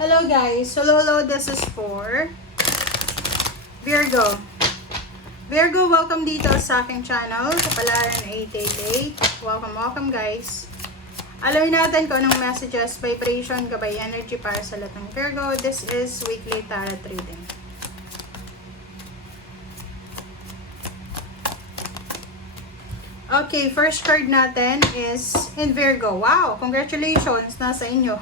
Hello guys, so Lolo, this is for Virgo. Virgo, welcome dito sa aking channel, Kapalaran 888. Welcome guys. Alamin natin kung anong messages, vibration, gabay, energy para sa lahat ng Virgo. This is weekly tarot reading. Okay, first card natin is in Virgo. Wow, congratulations, nasa inyo.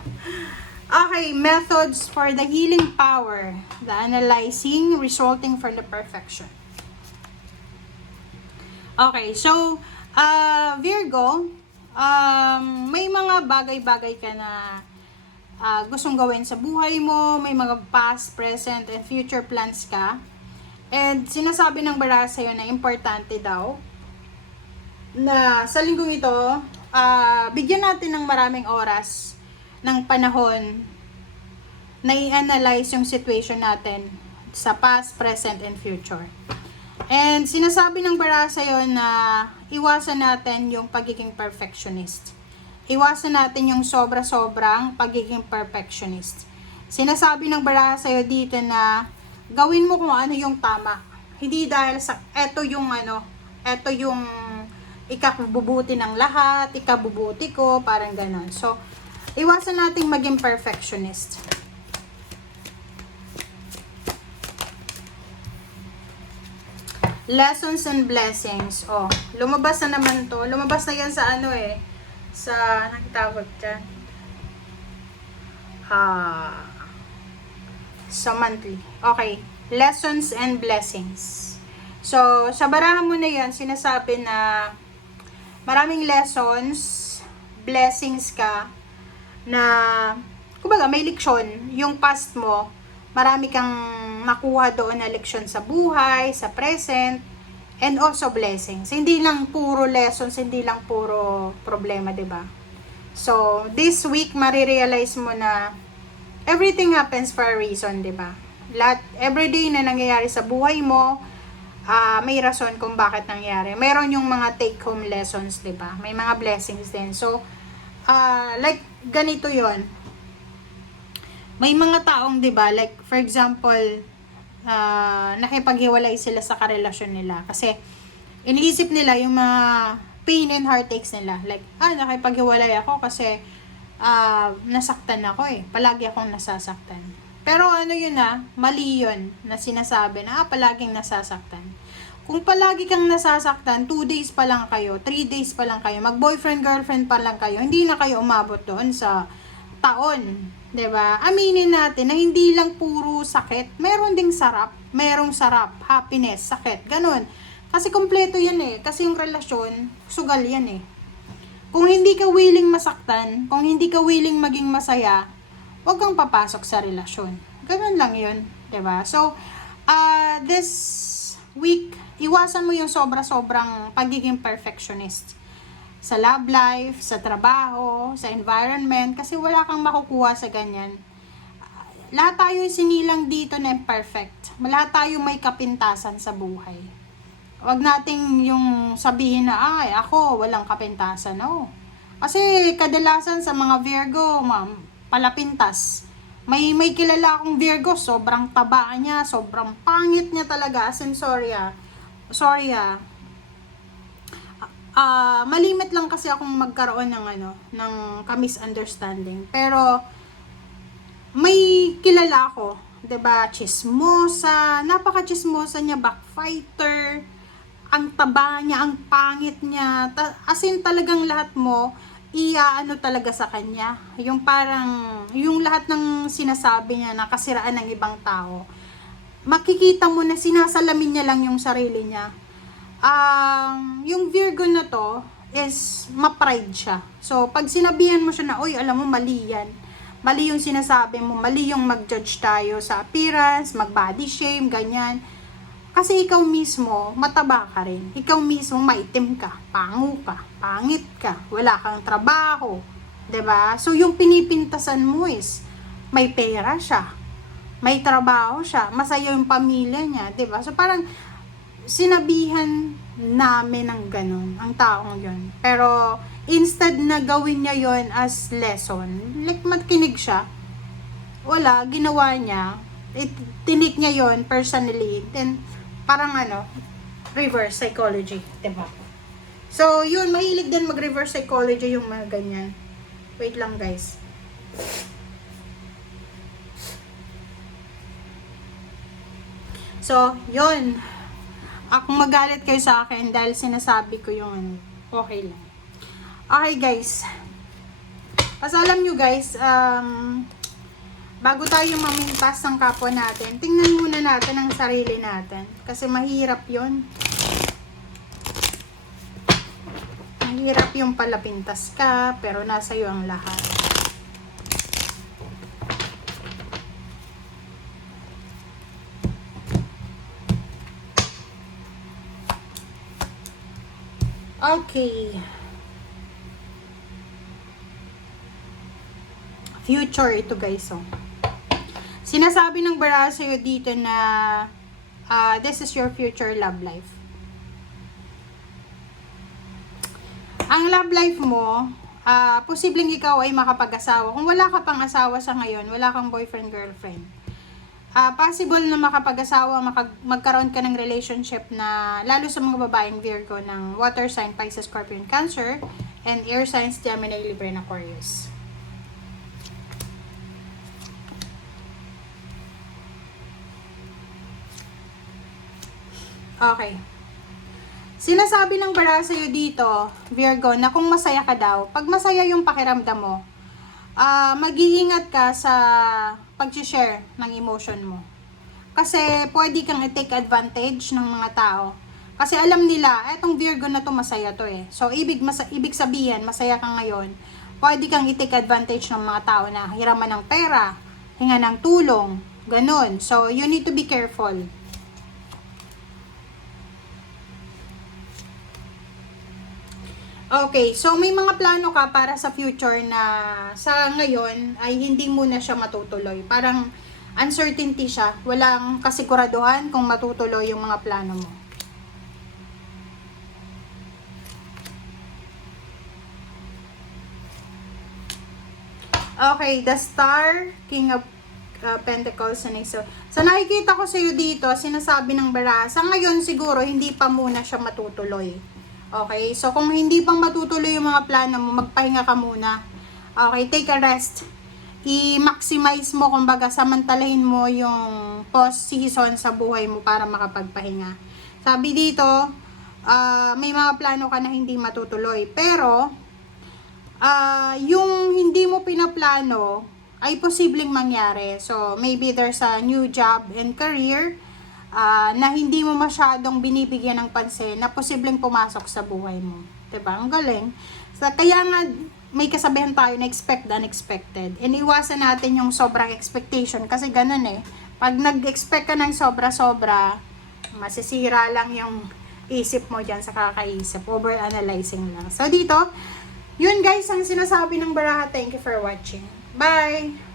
Okay, methods for the healing power, the analyzing resulting from the perfection. Okay, so, Virgo, may mga bagay-bagay ka na gustong gawin sa buhay mo, may mga past, present, and future plans ka. And sinasabi ng baraha sa'yo na importante daw, na sa linggong ito, bigyan natin ng maraming oras ng panahon na i-analyze yung situation natin sa past, present, and future. And sinasabi ng baraha sa'yo na iwasan natin yung pagiging perfectionist. Iwasan natin yung sobra-sobrang pagiging perfectionist. Sinasabi ng baraha sa'yo dito na gawin mo kung ano yung tama. Hindi dahil sa eto yung ikabubuti ng lahat, ikabubuti ko, parang ganon. So, iwasan nating maging perfectionist. Lessons and blessings. Oh, lumabas na naman to. Lumabas na yan sa sa, anong tawag dyan? Sa monthly. Okay. Lessons and blessings. So, sa baraha mo na yan, sinasabi na maraming lessons, blessings ka, na, kumbaga, may leksyon. Yung past mo, marami kang nakuha doon na leksyon sa buhay, sa present, and also blessings. Hindi lang puro lessons, hindi lang puro problema, diba? So, this week, marirealize mo na everything happens for a reason, diba? Everyday na nangyayari sa buhay mo, may rason kung bakit nangyari. Meron yung mga take-home lessons, diba? May mga blessings din. So, like, ganito yon. May mga taong, diba, like, for example, nakipaghiwalay sila sa karelasyon nila. Kasi, iniisip nila yung mga pain and heartaches nila. Like, nakipaghiwalay ako kasi nasaktan ako Palagi akong nasasaktan. Pero ano yun mali yun na sinasabi na palaging nasasaktan. Kung palagi kang nasasaktan, 2 days pa lang kayo, 3 days pa lang kayo, mag-boyfriend, girlfriend pa lang kayo, hindi na kayo umabot doon sa taon. 'Di ba? Aminin natin na hindi lang puro sakit, meron ding sarap, merong sarap, happiness, sakit, ganun. Kasi kompleto yan kasi yung relasyon, sugal yan Kung hindi ka willing masaktan, kung hindi ka willing maging masaya, huwag kang papasok sa relasyon. Ganun lang yun, 'di ba? So, this week, iwasan mo yung sobra-sobrang pagiging perfectionist sa love life, sa trabaho, sa environment, kasi wala kang makukuha sa ganyan. Lahat tayo sinilang dito na perfect. Lahat tayo may kapintasan sa buhay. Huwag nating yung sabihin na, ako, walang kapintasan. No. Kasi kadalasan sa mga Virgo, palapintas. May kilala akong Virgo, sobrang taba niya, sobrang pangit niya talaga. As in, sorry malimit lang kasi akong magkaroon ng misunderstanding. Pero may kilala ako, 'di ba? Chismosa, napaka-chismosa niya, backfighter. Ang taba niya, ang pangit niya. As in, talagang lahat mo talaga sa kanya. Yung parang yung lahat ng sinasabi niya na kasiraan ng ibang tao. Makikita mo na sinasalamin niya lang yung sarili niya. Yung Virgo na to is ma-pride siya. So, pag sinabihan mo siya na, alam mo, mali yan. Mali yung sinasabi mo, mali yung mag-judge tayo sa appearance, mag-body shame, ganyan. Kasi ikaw mismo, mataba ka rin. Ikaw mismo, maitim ka, pango ka, pangit ka, wala kang trabaho. 'Di ba? So, yung pinipintasan mo is, may pera siya, may trabaho siya, masaya yung pamilya niya, 'di ba? So, parang, sinabihan namin ng ganun, ang taong yun. Pero, instead na gawin niya yon as lesson, like makinig siya, wala, ginawa niya, tinik niya yon personally, then parang reverse psychology, diba? So, yun, mahilig din mag-reverse psychology yung mga ganyan. Wait lang, guys. So, yun. Kung magalit kayo sa akin dahil sinasabi ko yung okay lang. Okay, guys. Kasi alam nyo, guys, bago tayo mamintas ng kapwa natin, tingnan muna natin ang sarili natin. Kasi mahirap yun. Mahirap yung palapintas ka, pero nasa iyo ang lahat. Okay. Future ito, guys. So, sinasabi ng bara sa'yo dito na this is your future love life. Ang love life mo, posibleng ikaw ay makapag-asawa. Kung wala ka pang asawa sa ngayon, wala kang boyfriend, girlfriend, possible na makapag-asawa, magkaroon ka ng relationship na, lalo sa mga babaeng Virgo ng water sign, Pisces, Scorpion, Cancer, and air signs, Gemini, Libra, and Aquarius. Okay. Sinasabi ng bara sa'yo dito, Virgo, na kung masaya ka daw, pag masaya yung pakiramdam mo, mag-iingat ka sa pag-share ng emotion mo. Kasi pwede kang i-take advantage ng mga tao. Kasi alam nila, etong Virgo na to masaya to eh. So, ibig sabihin, masaya ka ngayon, pwede kang i-take advantage ng mga tao na hiraman ng pera, hinga ng tulong, ganun. So, you need to be careful. Okay, so may mga plano ka para sa future na sa ngayon ay hindi muna siya matutuloy. Parang uncertainty siya. Walang kasiguraduhan kung matutuloy yung mga plano mo. Okay, the Star, King of Pentacles and Ace. So nakikita ko sa iyo dito, sinasabi ng bara, sa ngayon siguro hindi pa muna siya matutuloy. Okay, so kung hindi pang matutuloy yung mga plano mo, magpahinga ka muna. Okay, take a rest. I-maximize mo, kumbaga, samantalahin mo yung pause season sa buhay mo para makapagpahinga. Sabi dito, may mga plano ka na hindi matutuloy. Pero, yung hindi mo pinaplano, ay posibleng mangyari. So, maybe there's a new job and career, na hindi mo masyadong binibigyan ng pansin na posibleng pumasok sa buhay mo. Diba? Ang galing. So, kaya nga may kasabihan tayo na expect the unexpected. And iwasan natin yung sobrang expectation kasi ganun eh. Pag nag-expect ka ng sobra-sobra, masisira lang yung isip mo dyan sa kakaisip. Over-analyzing lang. So, dito, yun guys ang sinasabi ng baraha. Thank you for watching. Bye!